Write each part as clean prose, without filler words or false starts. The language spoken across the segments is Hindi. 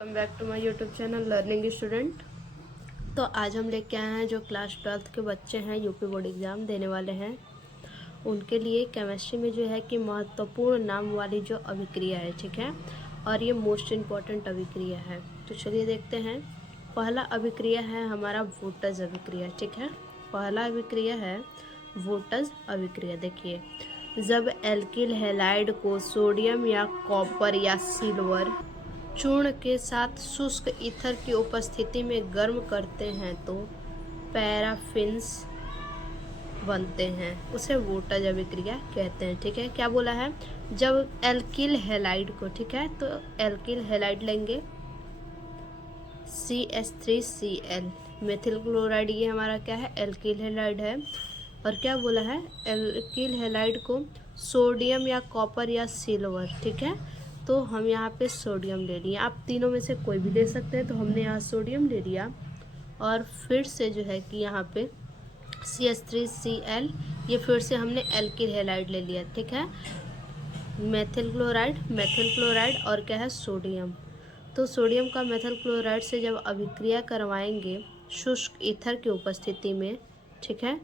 Welcome back to my YouTube channel learning student. तो आज हम लेके आए हैं जो क्लास 12th के बच्चे हैं यूपी बोर्ड एग्ज़ाम देने वाले हैं, उनके लिए केमिस्ट्री में जो है कि महत्वपूर्ण नाम वाली जो अभिक्रिया है, ठीक है, और ये मोस्ट इम्पॉर्टेंट अभिक्रिया है। तो चलिए देखते हैं। पहला अभिक्रिया है हमारा वोल्टेज अभिक्रिया, ठीक है। पहला अभिक्रिया है वोल्टेज अभिक्रिया। देखिए, जब एल्किल हैलाइड को सोडियम या कॉपर या सिल्वर चूर्ण के साथ शुष्क ईथर की उपस्थिति में गर्म करते हैं तो पैराफिन्स बनते हैं, उसे वोल्टेज अभिक्रिया कहते हैं, ठीक है। क्या बोला है? जब एल्किल हैलाइड को, ठीक है, तो एल्किल हैलाइड लेंगे CH3Cl, मेथिल क्लोराइड, ये हमारा क्या है? एल्किल हैलाइड है। और क्या बोला है? एल्किल हैलाइड को सोडियम या कॉपर या सिल्वर, ठीक है, तो हम यहाँ पे सोडियम ले लिए। आप तीनों में से कोई भी ले सकते हैं, तो हमने यहाँ सोडियम ले लिया। और फिर से जो है कि यहाँ पे CH3Cl, ये फिर से हमने एल्किल हैलाइड ले लिया, ठीक है। मेथिल क्लोराइड और क्या है? सोडियम। तो सोडियम का मेथिल क्लोराइड से जब अभिक्रिया करवाएंगे शुष्क ईथर की उपस्थिति में, ठीक है,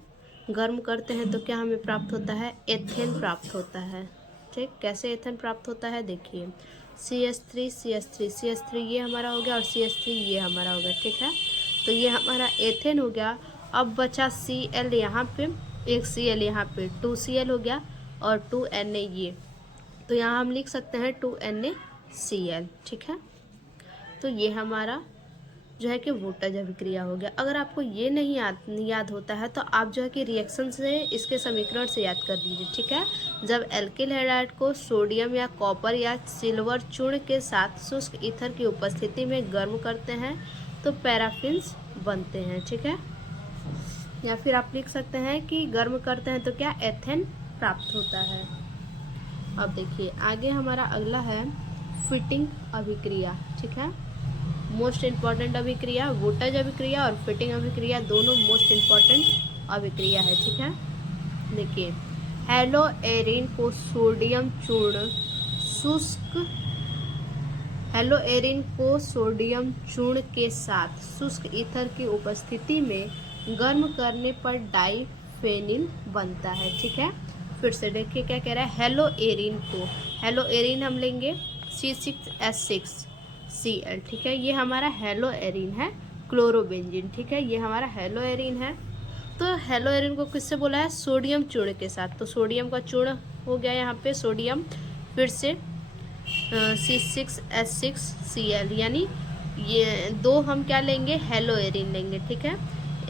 गर्म करते हैं, तो क्या हमें प्राप्त होता है? एथेन प्राप्त होता है, ठीक। कैसे एथेन प्राप्त होता है? देखिए, CH3 ये हमारा हो गया और CH3 ये हमारा हो गया, ठीक है। तो ये हमारा एथेन हो गया। अब बचा Cl यहाँ पे, एक Cl यहाँ पे, 2Cl हो गया और 2Na ये, तो यहाँ हम लिख सकते हैं 2NaCl, ठीक है। तो ये हमारा जो है कि वोल्टेज अभिक्रिया हो गया। अगर आपको ये नहीं याद होता है तो आप जो है कि रिएक्शन से इसके समीकरण से याद कर लीजिए, ठीक है। जब एल्किल हैलाइड को सोडियम या कॉपर या सिल्वर चूर्ण के साथ शुष्क ईथर की उपस्थिति में गर्म करते हैं तो पैराफिन्स बनते हैं, ठीक है। या फिर आप लिख सकते हैं कि गर्म करते हैं तो क्या? एथेन प्राप्त होता है। अब देखिए, आगे हमारा अगला है फिटिंग अभिक्रिया, ठीक है। मोस्ट इम्पॉर्टेंट अभिक्रिया, वोल्टेज अभिक्रिया और फिटिंग अभिक्रिया दोनों मोस्ट इम्पॉर्टेंट अभिक्रिया है, ठीक है। देखिए, हेलोएरिन को सोडियम चूर्ण के साथ शुष्क ईथर की उपस्थिति में गर्म करने पर डाइफेनिल बनता है, ठीक है। फिर से देखिए क्या कह रहा है? हेलोएरिन हम लेंगे C6H6Cl, ठीक है, ये हमारा हेलोएरिन है। क्लोरोबेंजीन, ठीक है, ये हमारा हेलोएरिन है। तो हेलोएरिन को किससे बोला है? सोडियम चूर्ण के साथ। तो सोडियम का चूर्ण हो गया यहाँ पे सोडियम, फिर से C6H6Cl, यानी ये दो हम क्या लेंगे? हेलोएरिन लेंगे, ठीक है।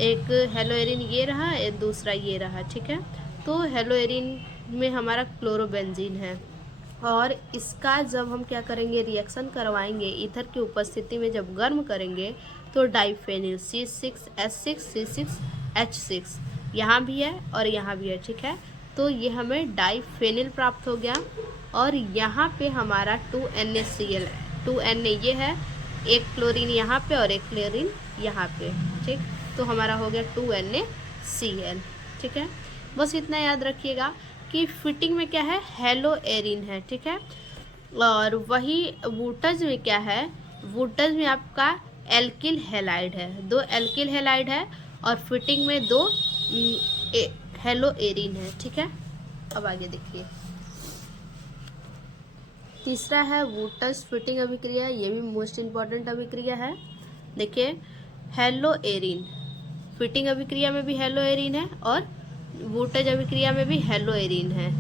एक हेलोएरिन ये रहा, एक दूसरा ये रहा, ठीक है। तो हेलोएरिन में हमारा क्लोरोबेंजीन है और इसका जब हम क्या करेंगे? रिएक्शन करवाएंगे ईथर की उपस्थिति में, जब गर्म करेंगे तो डाइफेनिल C6H6 यहाँ भी है और यहाँ भी है, ठीक है। तो ये हमें डाइफेनिल प्राप्त हो गया और यहाँ पे हमारा 2NaCl है। 2Na ये है, एक क्लोरीन यहाँ पे और एक क्लोरीन यहाँ पे, ठीक। तो हमारा हो गया 2NaCl, ठीक है। बस इतना याद रखिएगा कि फिटिंग में क्या है? हेलोएरिन है, ठीक है। और वही वोल्टेज में क्या है? वोल्टेज में आपका एल्किल हैलाइड है, दो एल्किल हैलाइड है और फिटिंग में दो हेलोएरिन है, ठीक है। अब आगे देखिए, तीसरा है वोल्टेज फिटिंग अभिक्रिया, ये भी मोस्ट इम्पॉर्टेंट अभिक्रिया है। देखिए, हेलोएरिन फिटिंग अभिक्रिया में भी हेलोएरिन है और वोल्टेज अभिक्रिया में भी हेलोएरिन है।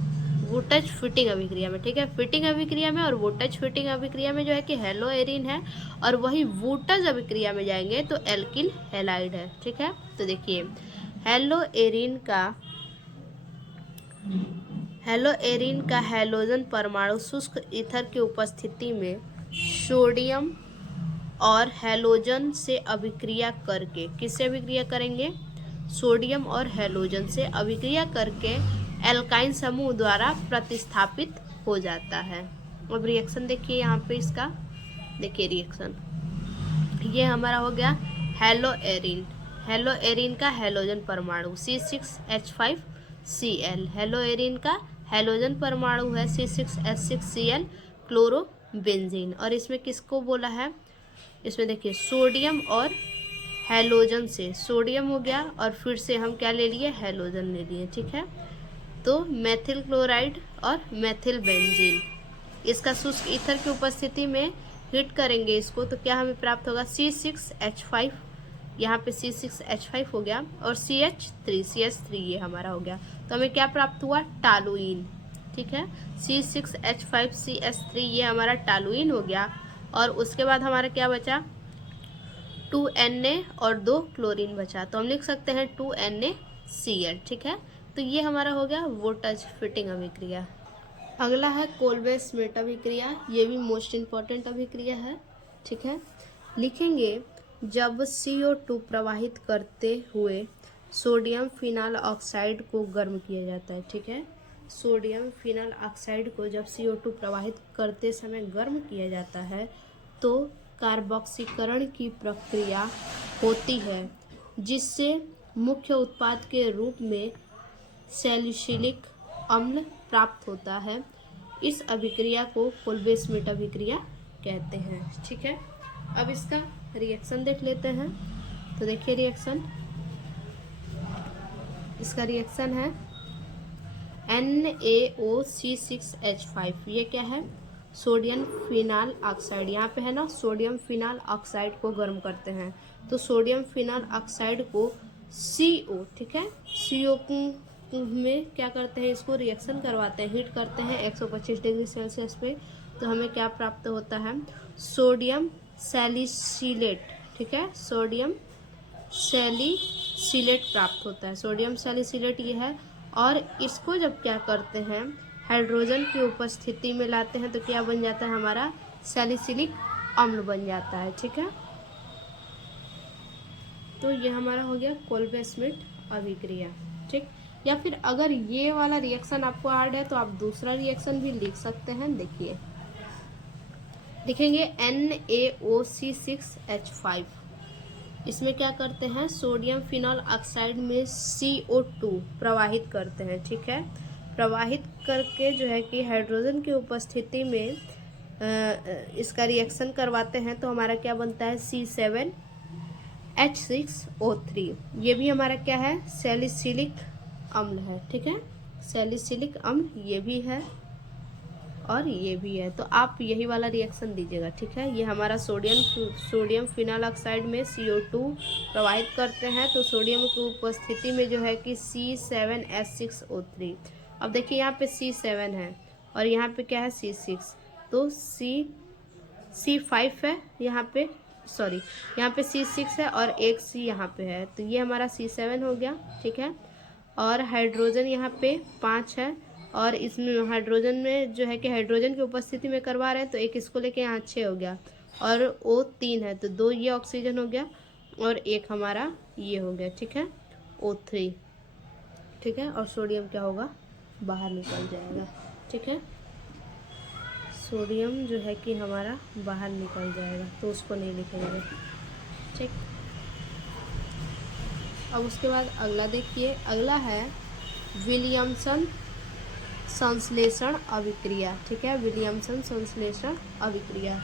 वोल्टेज फिटिंग अभिक्रिया में, ठीक है, फिटिंग अभिक्रिया में और वोल्टेज फिटिंग अभिक्रिया में जो है कि हेलोएरिन है और वही वोल्टेज अभिक्रिया में जाएंगे तो एल्किल हैलाइड है, ठीक है। तो देखिए, हेलोएरिन का हैलोजन परमाणु शुष्क ईथर की उपस्थिति में सोडियम और हैलोजन से अभिक्रिया करके, किससे अभिक्रिया करेंगे? सोडियम और हैलोजन से अभिक्रिया करके एल्काइन समूह द्वारा प्रतिस्थापित हो जाता है। अब रिएक्शन देखिए यहाँ पे इसका, देखिए रिएक्शन ये हमारा हो गया हेलोएरिन का हैलोजन परमाणु C6H5Cl, हेलोएरिन का हैलोजन परमाणु है C6H6Cl क्लोरोबेंजीन, और इसमें किसको बोला है? इसमें देखिए सोडियम और हैलोजन से सोडियम हो गया और फिर से हम क्या ले लिए, हैलोजन ले लिए, ठीक है। तो मेथिल क्लोराइड और मेथिल बेंजीन, इसका शुष्क ईथर की उपस्थिति में हीट करेंगे इसको तो क्या हमें प्राप्त होगा, C6H5, यहाँ पे C6H5 हो गया और CH3 ये हमारा हो गया। तो हमें क्या प्राप्त हुआ, टालुइन, ठीक है। C6H5CH3 ये हमारा टालुइन हो गया। और उसके बाद हमारा क्या बचा, 2Na और 2 क्लोरीन बचा, तो हम लिख सकते हैं 2NaCl, ठीक है। तो ये हमारा हो गया वोल्टेज फिटिंग अभिक्रिया। अगला है कोल्बे स्मिट अभिक्रिया, ये भी मोस्ट इम्पॉर्टेंट अभिक्रिया है, ठीक है। लिखेंगे जब CO2 प्रवाहित करते हुए सोडियम फिनाल ऑक्साइड को गर्म किया जाता है, ठीक है। सोडियम फिनाल ऑक्साइड को जब CO2 प्रवाहित करते समय गर्म किया जाता है तो कार्बोक्सीकरण की प्रक्रिया होती है जिससे मुख्य उत्पाद के रूप में सैलिसिलिक अम्ल प्राप्त होता है। इस अभिक्रिया को कोल्बे स्मिट अभिक्रिया कहते हैं, ठीक है। अब इसका रिएक्शन देख लेते हैं। तो देखिए रिएक्शन, इसका रिएक्शन है NaOC6H5, ये क्या है, सोडियम फिनाल ऑक्साइड, यहाँ पे है ना सोडियम फिनाल ऑक्साइड को गर्म करते हैं तो सोडियम फिनाल ऑक्साइड को CO, ठीक है, CO में क्या करते हैं, इसको रिएक्शन करवाते हैं, हीट करते हैं 125 डिग्री सेल्सियस पे, तो हमें क्या प्राप्त होता है, सोडियम सैलिसिलेट, ठीक है, सोडियम सैलिसिलेट प्राप्त होता है, सोडियम सैलिसिलेट ये है। और इसको जब क्या करते हैं, हाइड्रोजन की उपस्थिति में लाते हैं तो क्या बन जाता है, हमारा सैलिसिलिक अम्ल बन जाता है, ठीक है। तो ये हमारा हो गया कोल्बे स्मिट अभिक्रिया, ठीक। या फिर अगर ये वाला रिएक्शन आपको हार्ड है तो आप दूसरा रिएक्शन भी लिख सकते हैं। देखिए लिखेंगे NaOC6H5, इसमें क्या करते हैं, सोडियम फिनॉल ऑक्साइड में CO2 प्रवाहित करते हैं, ठीक है। प्रवाहित करके जो है कि हाइड्रोजन की उपस्थिति में इसका रिएक्शन करवाते हैं तो हमारा क्या बनता है, C7H6O3, ये भी हमारा क्या है, सैलिसिलिक अम्ल है, ठीक है। सैलिसिलिक अम्ल ये भी है और ये भी है, तो आप यही वाला रिएक्शन दीजिएगा, ठीक है। ये हमारा सोडियम फिनाल ऑक्साइड में CO2 प्रवाहित करते हैं तो सोडियम की उपस्थिति में जो है कि C7H6O3, अब देखिए यहाँ पे C7 है और यहाँ पे क्या है C6, तो C5 है यहाँ पे, सॉरी यहाँ पे C6 है और एक C यहाँ पे है, तो ये हमारा C7 हो गया, ठीक है। और हाइड्रोजन यहाँ पे 5 है और इसमें हाइड्रोजन में जो है कि हाइड्रोजन की उपस्थिति में करवा रहे हैं तो एक इसको लेके यहाँ 6 हो गया और O3 है तो 2 ये ऑक्सीजन हो गया और एक हमारा ये हो गया, ठीक है, O3, ठीक है। और सोडियम क्या होगा, बाहर निकल जाएगा, ठीक है। सोडियम जो है कि हमारा बाहर निकल जाएगा तो उसको नहीं लिखेंगे, ठीक। अब उसके बाद अगला देखिए, अगला है विलियमसन संश्लेषण अभिक्रिया, ठीक है। विलियमसन संश्लेषण अभिक्रिया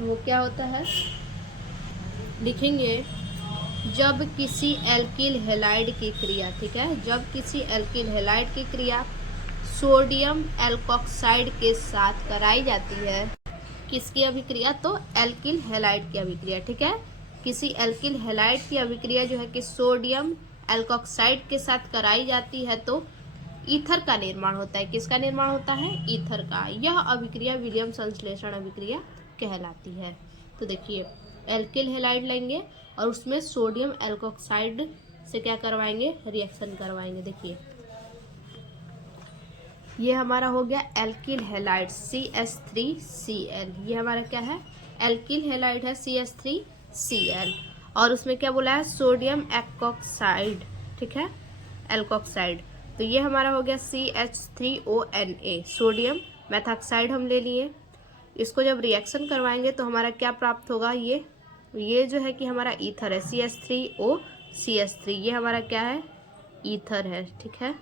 वो क्या होता है, लिखेंगे जब किसी एल्किल हैलाइड की क्रिया, ठीक है, जब किसी एल्किल हैलाइड की क्रिया सोडियम एल्कोक्साइड के साथ कराई जाती है, किसकी अभिक्रिया, तो एल्किल हैलाइड की अभिक्रिया, ठीक है। किसी एल्किल हैलाइड की अभिक्रिया जो है कि सोडियम एल्कोक्साइड के साथ कराई जाती है तो ईथर का निर्माण होता है, किसका निर्माण होता है, ईथर का। यह अभिक्रिया विलियम संश्लेषण अभिक्रिया कहलाती है। तो देखिए एल्किल हैलाइड लेंगे और उसमें सोडियम एल्कोक्साइड से क्या करवाएंगे, रिएक्शन करवाएंगे। देखिए ये हमारा हो गया एल्किल हैलाइड CH3Cl, ये हमारा क्या है, एल्किल हैलाइड है CH3Cl और उसमें क्या बोला है, सोडियम एल्कोक्साइड, ठीक है, एल्कोक्साइड, तो ये हमारा हो गया CH3ONa, सोडियम मेथॉक्साइड हम ले लिए। इसको जब रिएक्शन करवाएंगे तो हमारा क्या प्राप्त होगा, ये जो है कि हमारा ईथर है CH3OCH3, ये हमारा क्या है, ईथर है, ठीक है,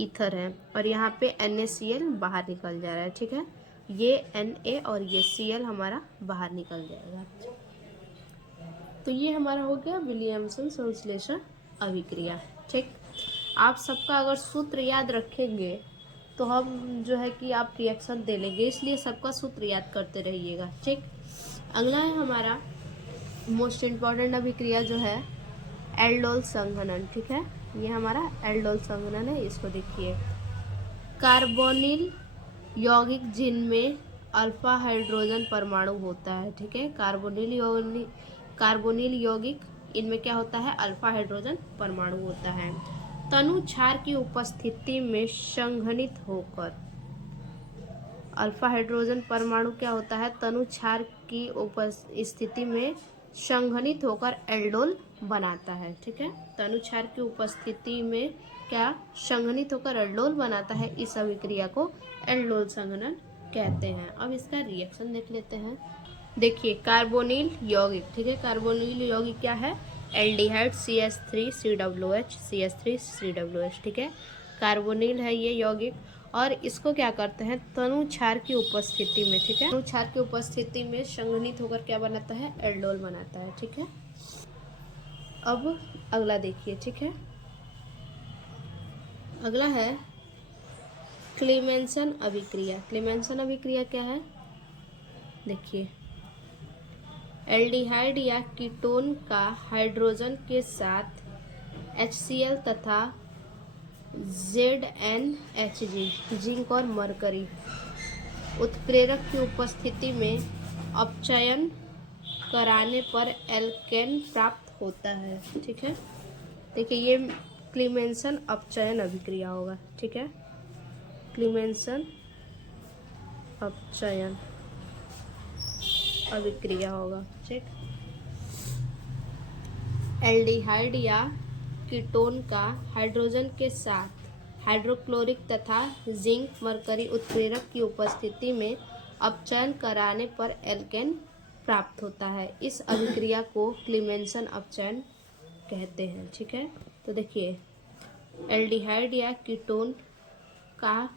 ईथर है और यहाँ पे NaCl बाहर निकल जा रहा है, ठीक है। ये Na और ये Cl हमारा बाहर निकल जाएगा। तो ये हमारा हो गया विलियमसन संश्लेषण अभिक्रिया। ठीक, आप सबका अगर सूत्र याद रखेंगे तो हम जो है कि आप रिएक्शन दे लेंगे, इसलिए सबका सूत्र याद करते रहिएगा। ठीक, अगला है हमारा मोस्ट इम्पॉर्टेंट अभिक्रिया जो है एल्डोल संघनन। ठीक है, ये हमारा एल्डोल संघनन है। इसको देखिए, कार्बोनिल यौगिक जिनमें अल्फा हाइड्रोजन परमाणु होता है। ठीक है, कार्बोनिल यौगिक इनमें क्या होता है, अल्फा हाइड्रोजन परमाणु होता है। तनु क्षार की उपस्थिति में संघनित होकर, अल्फा हाइड्रोजन परमाणु क्या होता है, तनु क्षार की उपस्थिति में संघनित होकर एल्डोल बनाता है। ठीक है, तनु क्षार की उपस्थिति में क्या संघनित होकर एल्डोल बनाता है, इस अभिक्रिया को एल्डोल संघनन कहते हैं। अब इसका रिएक्शन देख लेते हैं। देखिए, कार्बोनिल यौगिक, ठीक है, कार्बोनिल यौगिक क्या है, एल्डिहाइड CH3COOH CH3COOH। ठीक है, कार्बोनिल है ये यौगिक, और इसको क्या करते हैं, तनु क्षार की उपस्थिति में, ठीक है, तनु क्षार की उपस्थिति में संघनित होकर क्या बनाता है, एल्डोल बनाता है। ठीक है, अब अगला देखिए। ठीक है, अगला है क्लीमेंसन अभिक्रिया। क्लीमेंसन अभिक्रिया क्या है, देखिए, एल्डिहाइड या कीटोन का हाइड्रोजन के साथ HCl तथा ZnHg, जिंक और मरकरी, उत्प्रेरक की उपस्थिति में अपचयन कराने पर एल्केन प्राप्त होता है। ठीक है, देखिए ये क्लीमेंसन अपचयन अभिक्रिया होगा। ठीक है, क्लीमेंसन अपचयन अभिक्रिया होगा। ठीक, एल्डिहाइड या कीटोन का हाइड्रोजन के साथ हाइड्रोक्लोरिक तथा जिंक मरकरी उत्प्रेरक की उपस्थिति में अपचयन कराने पर एल्केन प्राप्त होता है। इस अभिक्रिया को क्लीमेंसन अपचयन कहते हैं। ठीक है, तो देखिए, एल्डिहाइड या कीटोन का,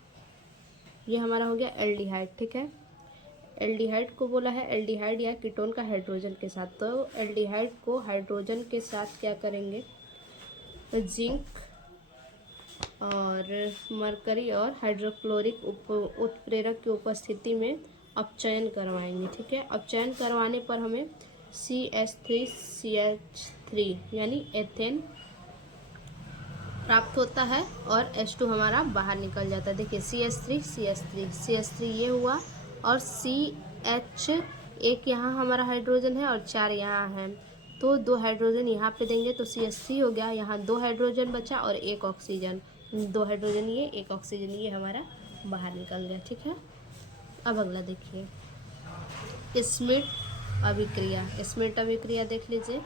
ये हमारा हो गया एल्डिहाइड। ठीक है, एल्डिहाइड को बोला है, एल्डिहाइड या कीटोन का हाइड्रोजन के साथ, तो एल्डिहाइड को हाइड्रोजन के साथ क्या करेंगे, तो जिंक और मरकरी और हाइड्रोक्लोरिक उत्प्रेरक की उपस्थिति में अपचयन करवाएंगे। ठीक है, अपचयन करवाने पर हमें CH3CH3 यानी एथेन प्राप्त होता है और H2 हमारा बाहर निकल जाता है। देखिए, CH3 ये हुआ, और CH एक यहाँ हमारा हाइड्रोजन है और 4 यहाँ है, तो 2 हाइड्रोजन यहाँ पे देंगे तो CH3 हो गया। यहाँ 2 हाइड्रोजन बचा और 1 ऑक्सीजन, 2 हाइड्रोजन ये, 1 ऑक्सीजन ये हमारा बाहर निकल गया। ठीक है, अब अगला देखिए, स्मिट अभिक्रिया। स्मिट अभिक्रिया देख लीजिए,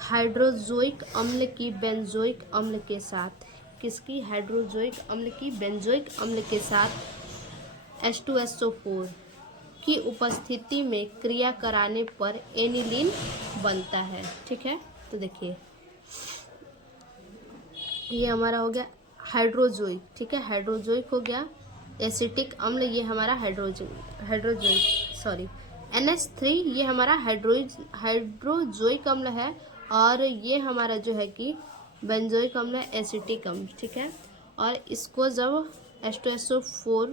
हाइड्रोजोइक अम्ल की बेंजोइक अम्ल के साथ, किसकी, हाइड्रोजोइक अम्ल की बेंजोइक अम्ल के साथ H2SO4 की उपस्थिति में क्रिया कराने पर एनिलीन बनता है। ठीक है, तो देखिए, ये हमारा हो गया हाइड्रोजोइक। ठीक है, हाइड्रोजोइक हो गया, एसिटिक अम्ल ये हमारा NH3 ये हमारा हाइड्रोजोइक अम्ल है, और ये हमारा जो है कि बेंजोइक अम्ल है, एसिटिक अम्ल। ठीक है, और इसको जब H2SO4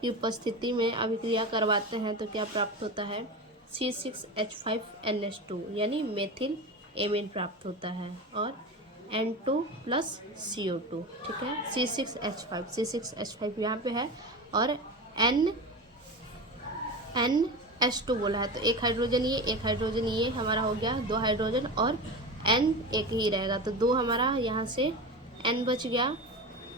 की उपस्थिति में अभिक्रिया करवाते हैं तो क्या प्राप्त होता है, C6H5NH2 यानी मेथिल एमीन प्राप्त होता है, और N2+CO2। ठीक है, C6H5 यहाँ पे है, और NH2 बोला है, तो एक हाइड्रोजन ये हमारा हो गया 2 हाइड्रोजन, और N एक ही रहेगा, तो 2 हमारा यहाँ से N बच गया,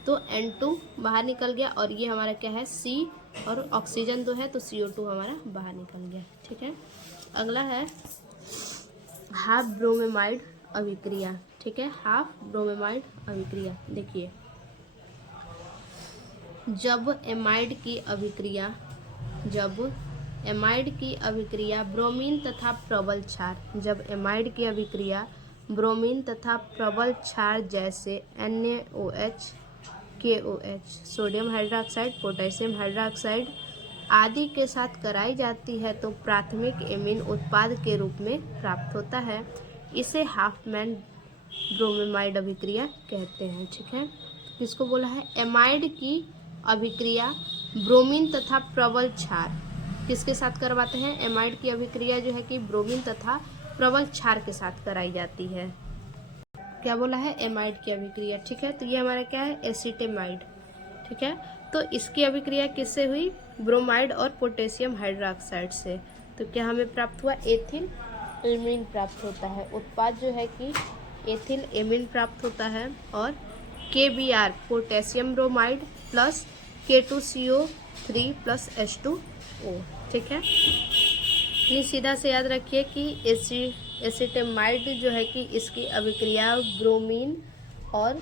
तो N2 बाहर निकल गया, और ये हमारा क्या है, C, और ऑक्सीजन 2 है तो CO2 हमारा बाहर निकल गया। ठीक है, अगला है हाफ ब्रोमेमाइड अभिक्रिया। ठीक है, हाफ ब्रोमेमाइड अभिक्रिया, देखिए, जब एमाइड की अभिक्रिया ब्रोमीन तथा प्रबल क्षार, जब एमाइड की अभिक्रिया ब्रोमीन तथा प्रबल क्षार जैसे NaOH KOH, sodium hydroxide, potassium hydroxide आदि के साथ कराई जाती है तो प्राथमिक एमीन उत्पाद के रूप में प्राप्त होता है। इसे हाफमैन ब्रोमेमाइड अभिक्रिया कहते हैं। ठीक है, किसको बोला है? एमाइड की अभिक्रिया ब्रोमीन तथा प्रबल क्षार किसके साथ करवाते हैं? एमाइड की अभिक्रिया जो है कि ब्रोमीन तथा प्रबल क्षार के साथ कराई जाती है। क्या बोला है? एमाइड की अभिक्रिया। ठीक है, तो ये हमारा क्या है? एसीटेमाइड। ठीक है, तो इसकी अभिक्रिया किससे हुई? ब्रोमाइड और पोटेशियम हाइड्रोक्साइड से। तो क्या हमें प्राप्त हुआ? एथिल एमीन प्राप्त होता है। उत्पाद जो है कि एथिल एमीन प्राप्त होता है। और KBr potassium bromide plus K2CO3 plus H2O। ठीक है, ये सीधा से याद रखिए कि एसीटेमाइड जो है कि इसकी अभिक्रिया ब्रोमीन और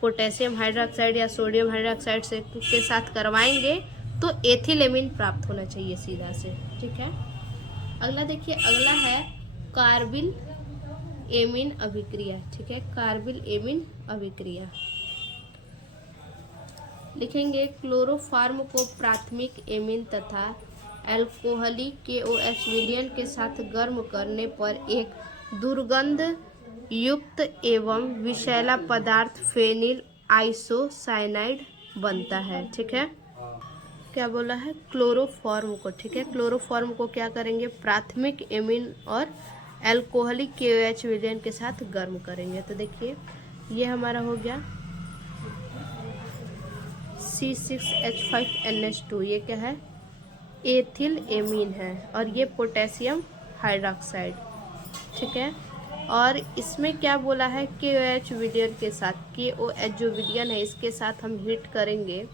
पोटेशियम हाइड्रोक्साइड या सोडियम हाइड्रोक्साइड से के साथ करवाएंगे तो एथिल एमीन प्राप्त होना चाहिए सीधा से। ठीक है, अगला देखिए, अगला है कार्बिल एमीन अभिक्रिया। ठीक है, कार्बिल एमीन अभिक्रिया लिखेंगे। क्लोरोफॉर्म को प्राथमिक एमीन तथा अल्कोहली KOH विलयन के साथ गर्म करने पर एक दुर्गंध युक्त एवं विषैला पदार्थ फेनिल आइसोसाइनाइड बनता है। ठीक है, क्या बोला है? क्लोरोफॉर्म को। ठीक है, क्लोरोफॉर्म को क्या करेंगे? प्राथमिक एमीन और अल्कोहली KOH विलयन के साथ गर्म करेंगे। तो देखिए, ये हमारा हो गया C6H5NH2। ये क्या है? एथिल एमीन है और ये पोटेशियम हाइड्रोक्साइड। ठीक है, और इसमें क्या बोला है? KOH विलयन के साथ, KOH जो विलयन है इसके साथ हम हीट करेंगे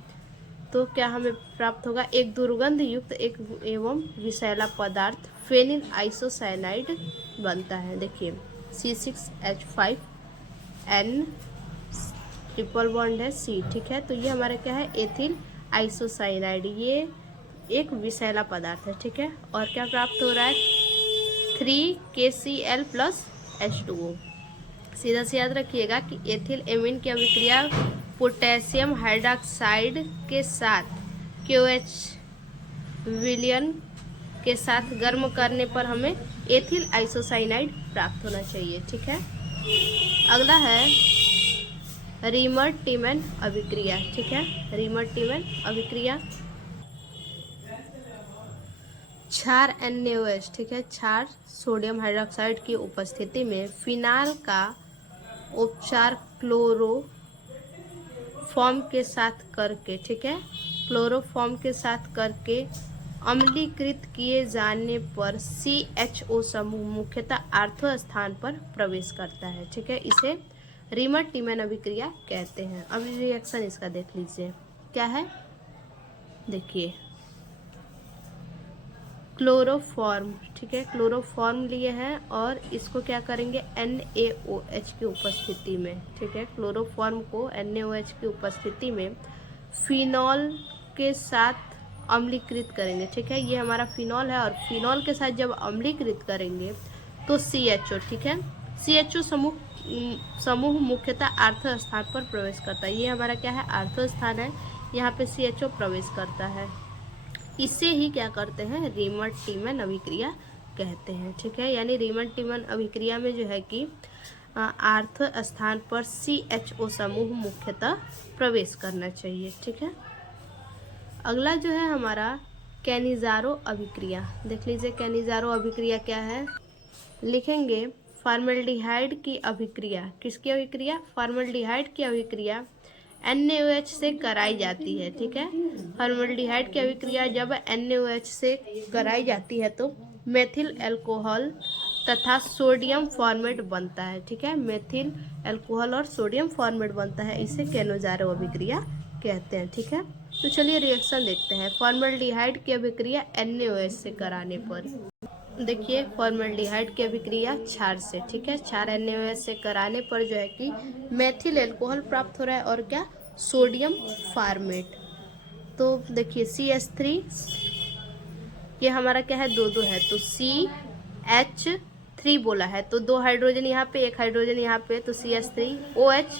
तो क्या हमें प्राप्त होगा? एक दुर्गंध युक्त एक एवं विषैला पदार्थ फेनिल आइसोसाइनाइड बनता है। देखिए, C6H5N ट्रिपल बॉन्ड है C। ठीक है, तो ये हमारा क्या है? Ethyl isocyanide. ये एक विषैला पदार्थ है। ठीक है, और क्या प्राप्त हो रहा है? 3KCl plus H2O। सीधा से याद रखिएगा कि एथिल एमीन की अभिक्रिया पोटेशियम हाइड्रोक्साइड के साथ KOH विलयन के साथ गर्म करने पर हमें एथिल आइसोसाइनाइड प्राप्त होना चाहिए। ठीक है, अगला है रीमर टीमैन अभिक्रिया। ठीक है, रीमर टीमैन अभिक्रिया क्षार NaOH। ठीक है, क्षार सोडियम हाइड्रोक्साइड की उपस्थिति में फिनाल का उपचार क्लोरोफॉर्म के साथ करके, ठीक है, क्लोरोफॉर्म के साथ करके अम्लीकृत किए जाने पर CHO समूह मुख्यतः आर्थो स्थान पर प्रवेश करता है। ठीक है, इसे रीमर टीमैन अभिक्रिया कहते हैं। अब रिएक्शन इसका देख लीजिए क्या है। देखिए, क्लोरोफॉर्म। ठीक है, क्लोरोफॉर्म लिए हैं और इसको क्या करेंगे? NaOH की उपस्थिति में। ठीक है, क्लोरोफॉर्म को NaOH की उपस्थिति में फिनॉल के साथ अम्लीकृत करेंगे। ठीक है, ये हमारा फिनॉल है और फिनॉल के साथ जब अम्लीकृत करेंगे तो CHO। ठीक है, CHO समूह मुख्यतः आर्थो स्थान पर प्रवेश करता है। ये हमारा क्या है? आर्थो स्थान है, यहाँ पे CHO प्रवेश करता है। इसे ही क्या करते हैं? रीमर टीमैन अभिक्रिया कहते हैं। ठीक है, यानी रीमर टीमैन अभिक्रिया में जो है कि आर्थो स्थान पर CHO समूह मुख्यतः प्रवेश करना चाहिए। ठीक है, अगला जो है हमारा कैनिजारो अभिक्रिया। देख लीजिए कैनिजारो अभिक्रिया क्या है। लिखेंगे फॉर्मल्डिहाइड की अभिक्रिया। किसकी अभिक्रिया? फॉर्मल्डिहाइड की अभिक्रिया NaOH से कराई जाती है। ठीक है, फॉर्मल्डिहाइड की अभिक्रिया जब NaOH से कराई जाती है तो मेथिल अल्कोहल तथा सोडियम फॉर्मेट बनता है। ठीक है, मेथिल अल्कोहल और सोडियम फॉर्मेट बनता है, इसे कैनिजारो अभिक्रिया कहते हैं। ठीक है, तो चलिए रिएक्शन देखते हैं। फॉर्मल्डिहाइड की अभिक्रिया NaOH से कराने पर, देखिए फॉर्मल्डिहाइड की अभिक्रिया क्षार से। ठीक है, क्षार NaOH से कराने पर जो है कि मेथिल अल्कोहल प्राप्त हो रहा है और क्या? Sodium format. तो देखिए CH3 ये हमारा क्या है? 2 है, तो CH 3 बोला है, तो 2 हाइड्रोजन यहाँ पे, 1 हाइड्रोजन यहाँ पे, तो CH3 OH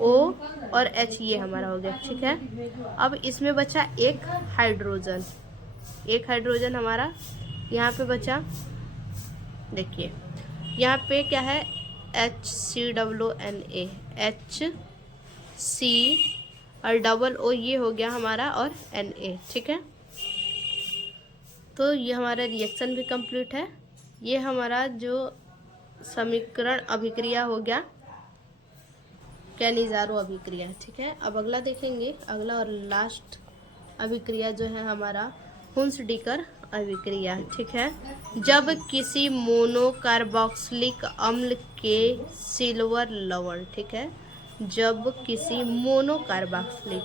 O और H ये हमारा हो गया। ठीक है, अब इसमें बचा एक हाइड्रोजन हमारा यहाँ पे बचा। देखिए यहाँ पे क्या है, HCOONA, HC और डबल O ये हो गया हमारा और Na। ठीक है, तो ये हमारा रिएक्शन भी कंप्लीट है। ये हमारा जो समीकरण अभिक्रिया हो गया, कैनिज़ारो अभिक्रिया। ठीक है, अब अगला देखेंगे, अगला और लास्ट अभिक्रिया जो है हमारा हुंसडीकर अभिक्रिया। ठीक है, जब किसी मोनोकार्बोक्सिलिक अम्ल के सिल्वर लवण, ठीक है, जब किसी मोनोकार्बोक्सिलिक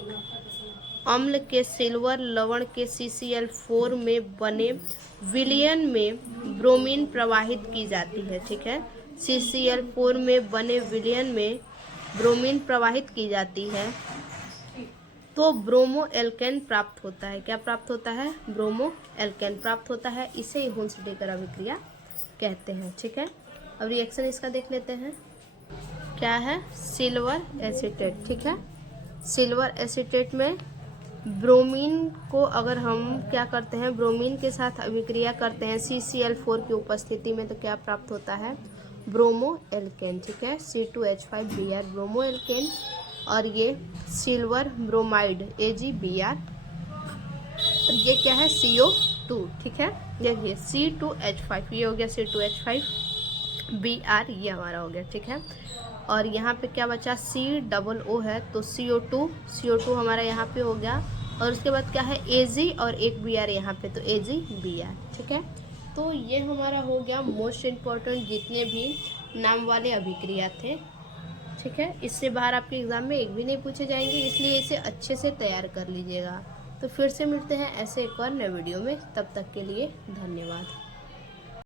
अम्ल के सिल्वर लवण के CCl4 में बने विलयन में ब्रोमीन प्रवाहित की जाती है। ठीक है, CCl4 में बने विलयन में ब्रोमीन प्रवाहित की जाती है तो ब्रोमो एल्केन प्राप्त होता है। क्या प्राप्त होता है? ब्रोमो एल्केन प्राप्त होता है। इसे ही हुंसडीकर अभिक्रिया कहते हैं। ठीक है, अब रिएक्शन इसका देख लेते हैं। क्या है? Silver acetate. ठीक है, सिल्वर एसीटेट में ब्रोमीन को अगर हम क्या करते हैं, ब्रोमीन के साथ अभिक्रिया करते हैं CCl4 की उपस्थिति में, तो क्या प्राप्त होता है? Bromo alkane. ठीक है, C2H5Br ब्रोमो एल्केन, और ये सिल्वर ब्रोमाइड AgBr, ये क्या है? CO2। ठीक है, देखिए C2H5 ये हो गया, C2H5Br ये हमारा हो गया। ठीक है, और यहाँ पे क्या बचा? COO है, तो CO2 हमारा यहाँ पे हो गया, और उसके बाद क्या है? Ag और एक Br यहाँ पे, तो AgBr। ठीक है, तो ये हमारा हो गया मोस्ट इम्पॉर्टेंट जितने भी नाम वाले अभिक्रिया थे। ठीक है, इससे बाहर आपके एग्जाम में एक भी नहीं पूछे जाएंगे, इसलिए इसे अच्छे से तैयार कर लीजिएगा। तो फिर से मिलते हैं ऐसे एक और नए वीडियो में, तब तक के लिए धन्यवाद।